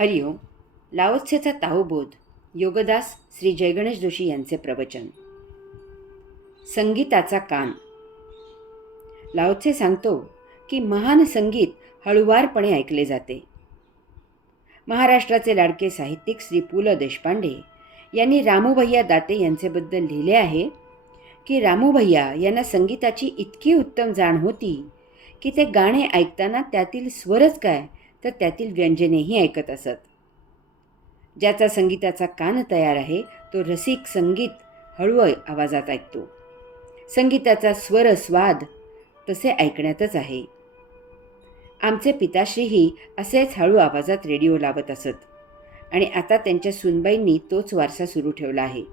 हरिओम. लाओत्सेचा ताओबोध. योगदास श्री जयगणेश जोशी यांचे प्रवचन. संगीताचा कान. लाओत्से सांगतो की महान संगीत हळुवारपणे ऐकले जाते. महाराष्ट्राचे लाडके साहित्यिक श्री पु ल देशपांडे यांनी रामूभैया दाते यांच्याबद्दल लिहिले आहे की रामूभैया यांना संगीताची इतकी उत्तम जाण होती की ते गाणे ऐकताना त्यातील स्वरच काय तर त्यातील व्यंजनेही ऐकत असत. ज्याचा संगीताचा कान तयार आहे तो रसिक संगीत हळू आवाजात ऐकतो. संगीताचा स्वर स्वाद तसे ऐकण्यातच आहे. आमचे पिताश्रीही असेच हळू आवाजात रेडिओ लावत असत आणि आता त्यांच्या सुनबाईंनी तोच वारसा सुरू ठेवला आहे.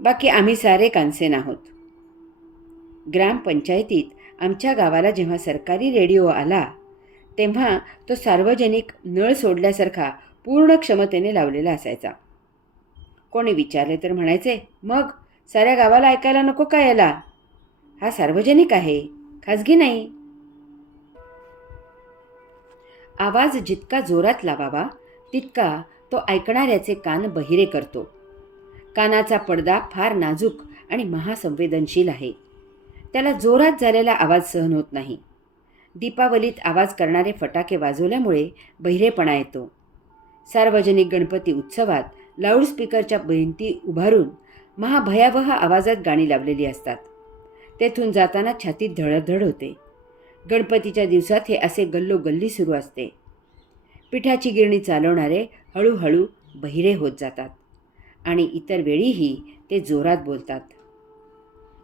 बाकी आम्ही सारे कानसेन आहोत. ग्रामपंचायतीत आमच्या गावाला जेव्हा सरकारी रेडिओ आला तेव्हा तो सार्वजनिक नळ सोडल्यासारखा पूर्ण क्षमतेने लावलेला असायचा. कोणी विचारले तर म्हणायचे, मग साऱ्या गावाला ऐकायला नको का याला? हा सार्वजनिक आहे, खाजगी नाही. आवाज जितका जोरात लावावा तितका तो ऐकणाऱ्याचे कान बहिरे करतो. कानाचा पडदा फार नाजूक आणि महासंवेदनशील आहे. त्याला जोरात झालेला आवाज सहन होत नाही. दीपावलीत आवाज करणारे फटाके वाजवल्यामुळे बहिरेपणा येतो. सार्वजनिक गणपती उत्सवात लाऊडस्पीकरच्या भिंती उभारून महाभयावह आवाजात गाणी लावलेली असतात. तेथून जाताना छातीत धडधड होते. गणपतीच्या दिवसात हे असे गल्लोगल्ली सुरू असते. पिठाची गिरणी चालवणारे हळूहळू बहिरे होत जातात आणि इतर वेळीही ते जोरात बोलतात.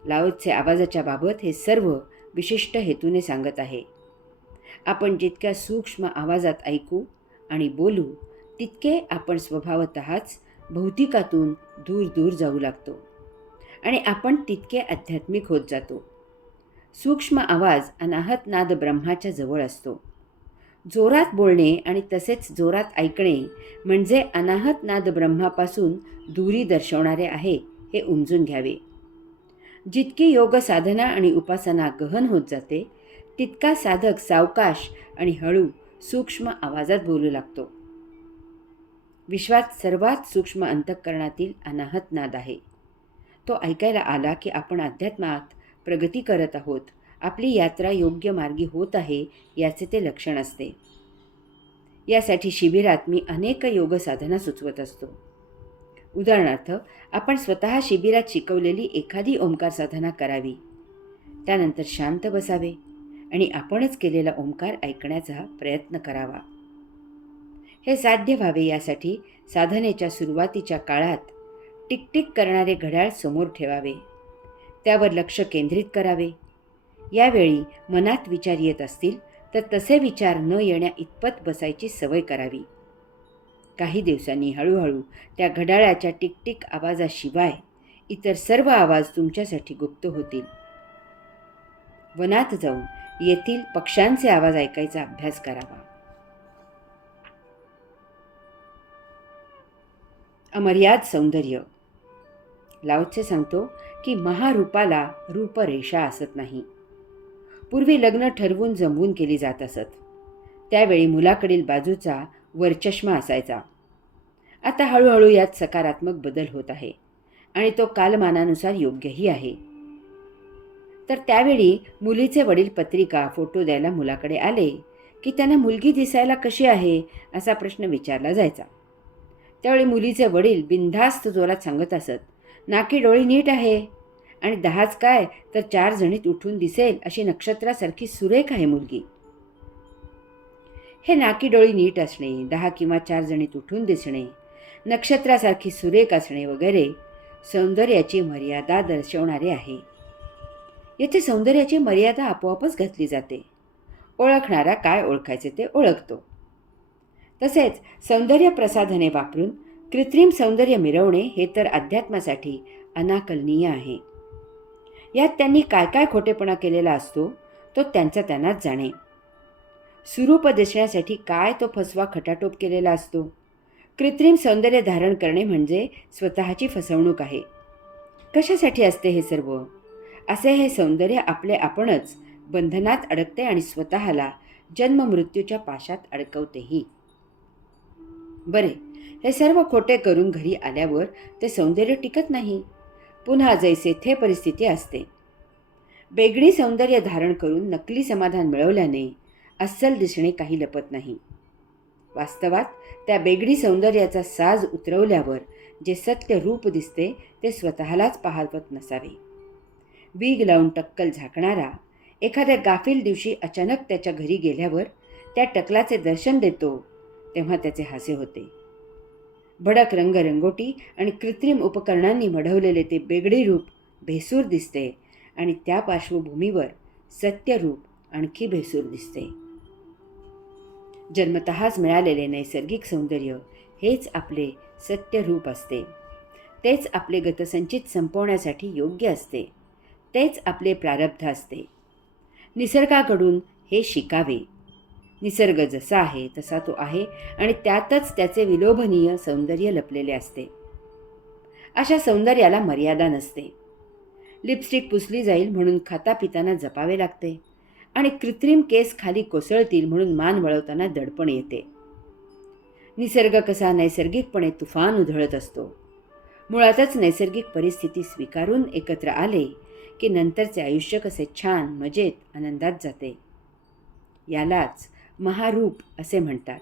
लाओत्से आवाजाच्या बाबत हे सर्व विशिष्ट हेतूने सांगत आहे. आपण जितक्या सूक्ष्म आवाजात ऐकू आणि बोलू तितके आपण स्वभावतःच भौतिकातून दूर दूर जाऊ लागतो आणि आपण तितके आध्यात्मिक होत जातो. सूक्ष्म आवाज अनाहत नाद ब्रह्माच्या जवळ असतो. जोरात बोलणे आणि तसेच जोरात ऐकणे म्हणजे अनाहत नाद ब्रह्मापासून दूरी दर्शवणारे आहे हे उमजून घ्यावे. जितकी योग साधना आणि उपासना गहन होत जाते तितका साधक सावकाश आणि हळू सूक्ष्म आवाजात बोलू लागतो. विश्वात सर्वात सूक्ष्म अंतःकरणातील अनाहत नाद आहे. तो ऐकायला आला की आपण अध्यात्मात प्रगती करत आहोत, आपली यात्रा योग्य मार्गी होत आहे याचे ते लक्षण असते. यासाठी शिबिरात मी अनेक योग साधना सुचवत असतो. उदाहरणार्थ, आपण स्वतः शिबिरात शिकवलेली एखादी ओंकार साधना करावी. त्यानंतर शांत बसावे आणि आपणच केलेला ओंकार ऐकण्याचा प्रयत्न करावा. हे साध्य व्हावे यासाठी साधनेच्या सुरुवातीच्या काळात टिकटिक करणारे घड्याळ समोर ठेवावे. त्यावर लक्ष केंद्रित करावे. यावेळी मनात विचार येत असतील तर तसे विचार न येण्या इतपत बसायची सवय करावी. काही दिवसांनी हळूहळू त्या घड्याळाच्या टिकटिक आवाजाशिवाय इतर सर्व आवाज तुमच्यासाठी गुप्त होतील. वनात जाऊन येथील पक्ष्यांचे आवाज ऐकायचा अभ्यास करावा. अमर्याद सौंदर्य. लाओत्से सांगतो की महारूपाला रूपरेषा असत नाही. पूर्वी लग्न ठरवून जमवून केली जात असत. त्यावेळी मुलाकडील बाजूचा वरचष्मा असायचा. आता हळूहळू यात सकारात्मक बदल होत आहे आणि तो कालमानानुसार योग्यही आहे. तर त्यावेळी मुलीचे वडील पत्रिका फोटो द्यायला मुलाकडे आले की त्यांना मुलगी दिसायला कशी आहे असा प्रश्न विचारला जायचा. त्यावेळी मुलीचे वडील बिनधास्त जोरात सांगत असत, नाकी डोळी नीट आहे आणि 10च काय तर 4 जणीत उठून दिसेल अशी नक्षत्रासारखी सुरेख आहे मुलगी. हे नाकी डोळी नीट असणे, 10 किंवा 4 जणीत उठून दिसणे, नक्षत्रासारखी सुरेख असणे वगैरे सौंदर्याची मर्यादा दर्शवणारे आहे. येथे सौंदर्याची मर्यादा आपोआपच घातली जाते. ओळखणारा काय ओळखायचे ते ओळखतो. तसेच सौंदर्य प्रसाधने वापरून कृत्रिम सौंदर्य मिरवणे हे तर अध्यात्मासाठी अनाकलनीय आहे. यात त्यांनी काय काय खोटेपणा केलेला असतो तो त्यांचा त्यांनाच जाणे. सुरूप दिसण्यासाठी काय तो फसवा खटाटोप केलेला असतो. कृत्रिम सौंदर्य धारण करणे म्हणजे स्वतःची फसवणूक आहे. कशासाठी असते हे सर्व? असे हे सौंदर्य आपले आपणच बंधनात अडकते आणि स्वतःला जन्म मृत्यूच्या पाशात अडकवतेही. बरे, हे सर्व खोटे करून घरी आल्यावर ते सौंदर्य टिकत नाही. पुन्हा जैसे थे परिस्थिती असते. बेगडी सौंदर्य धारण करून नकली समाधान मिळवल्याने अस्सल दिसणे काही लपत नाही. वास्तवात त्या बेगडी सौंदर्याचा साज उतरवल्यावर जे सत्य रूप दिसते ते स्वतःलाच पाहवत नसावे. वीग लावून टक्कल झाकणारा एखाद्या गाफील दिवशी अचानक त्याच्या घरी गेल्यावर त्या टकलाचे दर्शन देतो तेव्हा त्याचे हास्य होते. भडक रंगरंगोटी आणि कृत्रिम उपकरणांनी मढवलेले ते बेगडी रूप भेसूर दिसते आणि त्या पार्श्वभूमीवर सत्य रूप आणखी भेसूर दिसते. जन्मतःच मिळालेले नैसर्गिक सौंदर्य हेच आपले सत्य रूप असते. तेच आपले गतसंचित संपवण्यासाठी योग्य असते. तेच आपले प्रारब्ध असते. निसर्गाकडून हे शिकावे. निसर्ग जसा आहे तसा तो आहे आणि त्यातच त्याचे विलोभनीय सौंदर्य लपलेले असते. अशा सौंदर्याला मर्यादा नसते. लिपस्टिक पुसली जाईल म्हणून खाता पिताना जपावे लागते आणि कृत्रिम केस खाली कोसळतील म्हणून मान वळवताना दडपण येते. निसर्ग कसा नैसर्गिकपणे तुफान उधळत असतो. मुळातच नैसर्गिक परिस्थिती स्वीकारून एकत्र आले की नंतरचे आयुष्य कसे छान मजेत आनंदात जाते. यालाच महारूप असे म्हणतात.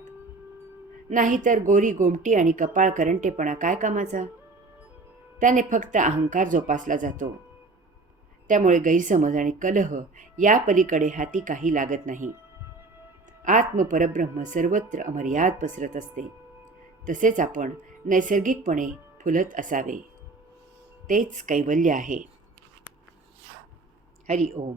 नाहीतर गोरी गोमटी आणि कपाळ करंटेपणा काय कामाचा. त्याने फक्त अहंकार जोपासला जातो. त्यामुळे गैरसमज आणि कलह या पलीकडे हाती काही लागत नाही. आत्मपरब्रह्म सर्वत्र अमर्याद पसरत असते. तसेच आपण नैसर्गिकपणे फुलत असावे. तेच कैवल्य आहे. हरि ओम.